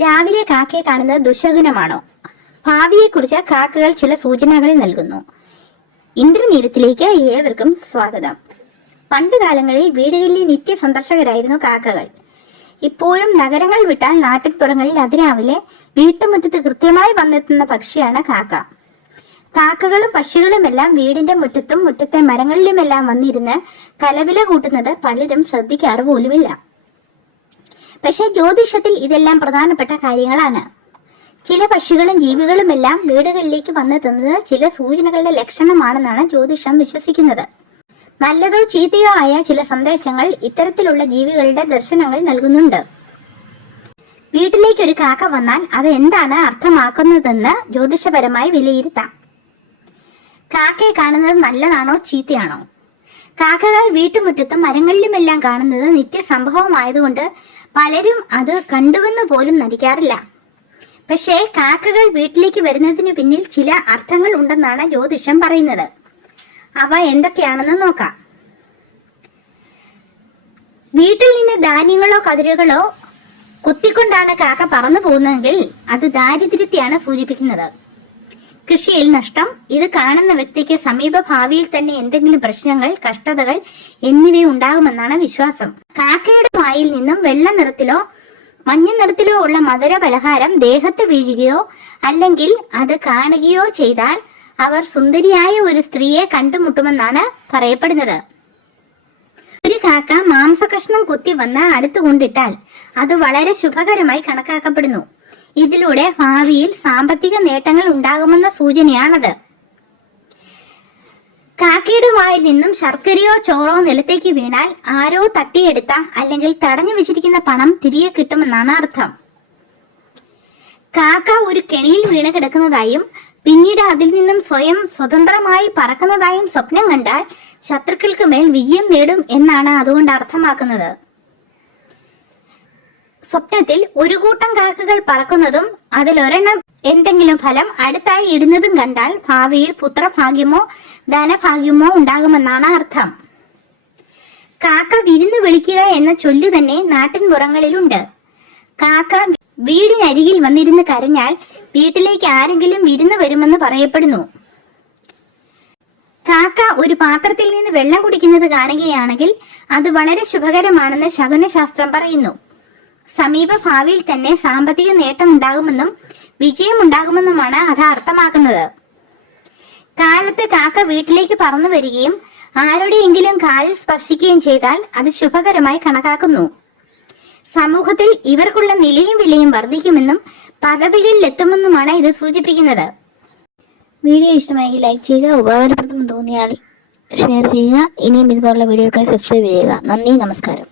രാവിലെ കാക്കയെ കാണുന്നത് ദുശകുനമാണോ? ഭാവിയെക്കുറിച്ച് കാക്കകൾ ചില സൂചനകൾ നൽകുന്നു. ഇന്ദ്രനീരത്തിലേക്ക് ഏവർക്കും സ്വാഗതം. പണ്ട് കാലങ്ങളിൽ വീടുകളിലെ നിത്യ സന്ദർശകരായിരുന്നു കാക്കകൾ. ഇപ്പോഴും നഗരങ്ങൾ വിട്ടാൽ നാട്ടിൻപുറങ്ങളിൽ അതിരാവിലെ വീട്ടുമുറ്റത്ത് കൃത്യമായി വന്നെത്തുന്ന പക്ഷിയാണ് കാക്ക. കാക്കകളും പക്ഷികളുമെല്ലാം വീടിന്റെ മുറ്റത്തും മുറ്റത്തെ മരങ്ങളിലുമെല്ലാം വന്നിരുന്ന് കലവില കൂട്ടുന്നത് പലരും ശ്രദ്ധിക്കാറ് പോലുമില്ല. പക്ഷേ ജ്യോതിഷത്തിൽ ഇതെല്ലാം പ്രധാനപ്പെട്ട കാര്യങ്ങളാണ്. ചില പക്ഷികളും ജീവികളുമെല്ലാം വീടുകളിലേക്ക് വന്നെത്തുന്നത് ചില സൂചനകളുടെ ലക്ഷണമാണെന്നാണ് ജ്യോതിഷം വിശ്വസിക്കുന്നത്. നല്ലതോ ചീത്തയോ ആയ ചില സന്ദേശങ്ങൾ ഇത്തരത്തിലുള്ള ജീവികളുടെ ദർശനങ്ങൾ നൽകുന്നുണ്ട്. വീട്ടിലേക്ക് ഒരു കാക്ക വന്നാൽ അത് എന്താണ് അർത്ഥമാക്കുന്നതെന്ന് ജ്യോതിഷപരമായി വിലയിരുത്താം. കാക്കയെ കാണുന്നത് നല്ലതാണോ ചീത്തയാണോ? കാക്കകൾ വീട്ടുമുറ്റത്തും മരങ്ങളിലുമെല്ലാം കാണുന്നത് നിത്യസംഭവമായതുകൊണ്ട് പലരും അത് കണ്ടുവെന്ന് പോലും നടിക്കാറില്ല. പക്ഷേ കാക്കകൾ വീട്ടിലേക്ക് വരുന്നതിനു പിന്നിൽ ചില അർത്ഥങ്ങൾ ഉണ്ടെന്നാണ് ജ്യോതിഷം പറയുന്നത്. അവ എന്തൊക്കെയാണെന്ന് നോക്കാം. വീട്ടിൽ നിന്ന് ധാന്യങ്ങളോ കതിരുകളോ കുത്തിക്കൊണ്ടാണ് കാക്ക പറന്നു പോകുന്നതെങ്കിൽ അത് ദാരിദ്ര്യത്തെയാണ് സൂചിപ്പിക്കുന്നത്. കൃഷിയിൽ നഷ്ടം ഇത് കാണുന്ന വ്യക്തിക്ക് സമീപ ഭാവിയിൽ തന്നെ എന്തെങ്കിലും പ്രശ്നങ്ങൾ കഷ്ടതകൾ എന്നിവ ഉണ്ടാകുമെന്നാണ് വിശ്വാസം. കാക്കയുടെ വായിൽ നിന്നും വെള്ള നിറത്തിലോ മഞ്ഞ നിറത്തിലോ ഉള്ള മധുര പലഹാരം ദേഹത്ത് വീഴുകയോ അല്ലെങ്കിൽ അത് കാണുകയോ ചെയ്താൽ അവർ സുന്ദരിയായ ഒരു സ്ത്രീയെ കണ്ടുമുട്ടുമെന്നാണ് പറയപ്പെടുന്നത്. ഒരു കാക്ക മാംസകഷ്ണം കുത്തി വന്ന് അടുത്തു കൊണ്ടിട്ടാൽ അത് വളരെ ശുഭകരമായി കണക്കാക്കപ്പെടുന്നു. ഇതിലൂടെ ഭാവിയിൽ സാമ്പത്തിക നേട്ടങ്ങൾ ഉണ്ടാകുമെന്ന സൂചനയാണത്. കാക്കയുടെ വായിൽ നിന്നും ശർക്കരയോ ചോറോ നിലത്തേക്ക് വീണാൽ ആരോ തട്ടിയെടുത്ത അല്ലെങ്കിൽ തടഞ്ഞു വെച്ചിരിക്കുന്ന പണം തിരികെ കിട്ടുമെന്നാണ് അർത്ഥം. കാക്ക ഒരു കെണിയിൽ വീണ് കിടക്കുന്നതായും പിന്നീട് അതിൽ നിന്നും സ്വയം സ്വതന്ത്രമായി പറക്കുന്നതായും സ്വപ്നം കണ്ടാൽ ശത്രുക്കൾക്ക് മേൽ വിജയം നേടും എന്നാണ് അതുകൊണ്ട് അർത്ഥമാക്കുന്നത്. സ്വപ്നത്തിൽ ഒരു കൂട്ടം കാക്കകൾ പറക്കുന്നതും അതിലൊരെണ്ണം എന്തെങ്കിലും ഫലം അടുത്തായി ഇടുന്നതും കണ്ടാൽ ഭാവിയിൽ പുത്രഭാഗ്യമോ ധനഭാഗ്യമോ ഉണ്ടാകുമെന്നാണ് അർത്ഥം. കാക്ക വിരുന്ന് വിളിക്കുക എന്ന ചൊല്ലു തന്നെ നാട്ടിൻപുറങ്ങളിലുണ്ട് കാക്ക വീടിനരികിൽ വന്നിരുന്ന് കരഞ്ഞാൽ വീട്ടിലേക്ക് ആരെങ്കിലും വിരുന്ന് വരുമെന്ന് പറയപ്പെടുന്നു. കാക്ക ഒരു പാത്രത്തിൽ നിന്ന് വെള്ളം കുടിക്കുന്നത് കാണുകയാണെങ്കിൽ അത് വളരെ ശുഭകരമാണെന്ന് ശകുനശാസ്ത്രം പറയുന്നു. സമീപ ഭാവിയിൽ തന്നെ സാമ്പത്തിക നേട്ടം ഉണ്ടാകുമെന്നും വിജയം ഉണ്ടാകുമെന്നുമാണ് അത് അർത്ഥമാക്കുന്നത്. കാലത്ത് കാക്ക വീട്ടിലേക്ക് പറന്നു വരികയും ആരുടെയെങ്കിലും കാലിൽ സ്പർശിക്കുകയും ചെയ്താൽ അത് ശുഭകരമായി കണക്കാക്കുന്നു. സമൂഹത്തിൽ ഇവർക്കുള്ള നിലയും വിലയും വർദ്ധിക്കുമെന്നും പദവികളിൽ എത്തുമെന്നുമാണ് ഇത് സൂചിപ്പിക്കുന്നത്. വീഡിയോ ഇഷ്ടമായെങ്കിൽ ലൈക്ക് ചെയ്യുക ഉപകാരപ്രദം തോന്നിയാൽ ഷെയർ ചെയ്യുക. ഇനിയും ഇതുപോലുള്ള വീഡിയോക്കായി സബ്സ്ക്രൈബ് ചെയ്യുക. നന്ദി നമസ്കാരം.